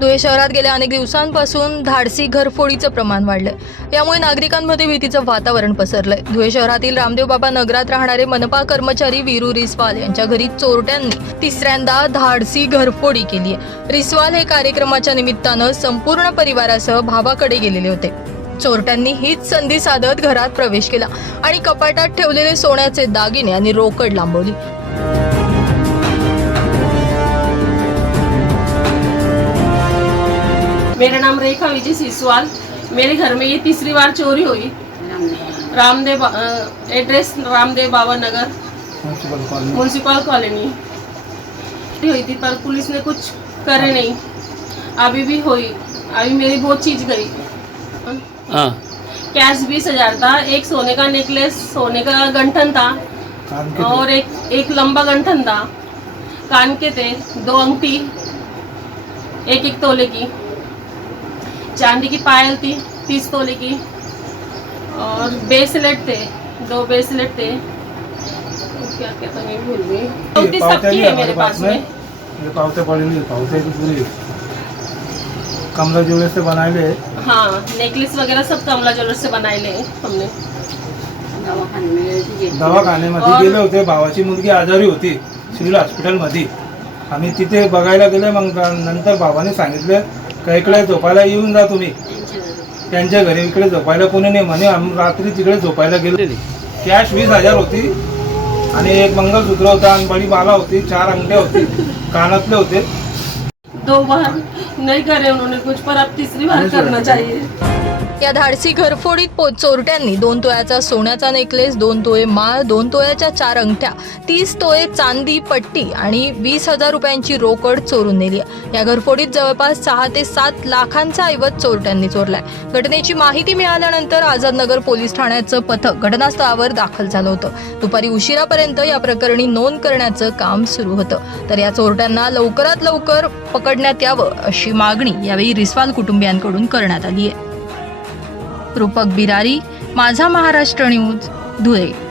धुळे शहरात गेल्या अनेक दिवसांपासून धाडसी घरफोडीचं प्रमाण वाढलंय. यामुळे नागरिकांमध्ये भीतीचं वातावरण पसरलंय. धुळे शहरातील रामदेव बाबा नगरात राहणारे मनपा कर्मचारी वीरू रिसवाल यांच्या घरी चोरट्यांनी तिसऱ्यांदा धाडसी घरफोडी केली आहे रिसवाल हे कार्यक्रमाच्या निमित्तानं संपूर्ण परिवारासह भावाकडे गेलेले होते. चोरट्यांनी हीच संधी साधत घरात प्रवेश केला आणि कपाटात ठेवलेले सोन्याचे दागिने आणि रोकड लांबवली. नाम रेखा विजय सिसवाल। मेरे घर में ये तीसरी बार चोरी हुई। Ramdev address Ramdev Baba Nagar. Municipal colony हुई थी पर पुलिस ने कुछ करे नहीं। अभी भी हुई। अभी मेरी बहुत चीज़ गई। हाँ। कैश बीस हज़ार था एक सोने का नेकलेस सोने का गंठन था और एक एक लंबा गंठन था। कान के थे दो अंगठी एक एक तोले की। चांदी की पायल थी तीस तोले की। और ब्रेसलेट थे दो ब्रेसलेट थे। क्या क्या था मैं भूल गई। सबकी है मेरे पास में? ये पावते पड़ेंगे पावते की पूरी कमला ज्वेलर्स से बनाए हाँ नेकलेस वगैरह सब कमला ज्वेलर्स से बनाए ले हमने। दवाखान्यामध्ये गेले होते भावाची मुलगी आजारी होती सिव्हिल हॉस्पिटलमध्ये आम्ही तिथे बघायला गेले मग नंतर भावाने सांगितलं का इकडे झोपायला येऊन जा तुम्ही? त्यांच्या घरी इकडे झोपायला कोणी नाही. म्हणे आम्ही रात्री तिकडे झोपायला गेलो. कॅश वीस हजार होती आणि एक मंगलसूत्र होता आणि बडी माला होती चार अंगठ्या होती कानातले होते. दो बार नहीं करे उन्होंने कुछ पर अब तीसरी बार करना चाहिए। या धाडसी घरफोडीत पो चोरट्यांनी दोन तोळ्याचा सोन्याचा नेकलेस दोन तोळे माळ दोन तोळ्याच्या चार अंगठ्या तीस तोळे चांदी पट्टी आणि वीस हजार रुपयांची रोकड चोरून नेली. या घरफोडीत जवळपास सहा ते सात लाखांचा ऐवज चोरट्यांनी चोरलाय. घटनेची माहिती मिळाल्यानंतर आझादनगर पोलीस ठाण्याचं पथक घटनास्थळावर दाखल झालं होतं. दुपारी उशिरापर्यंत या प्रकरणी नोंद करण्याचं काम सुरू होतं. तर या चोरट्यांना लवकरात लवकर पकडण्यात यावं अशी मागणी यावेळी रिस्वाल कुटुंबियांकडून करण्यात आली आहे. रूपक बिरारी माझा महाराष्ट्र न्यूज धुळे.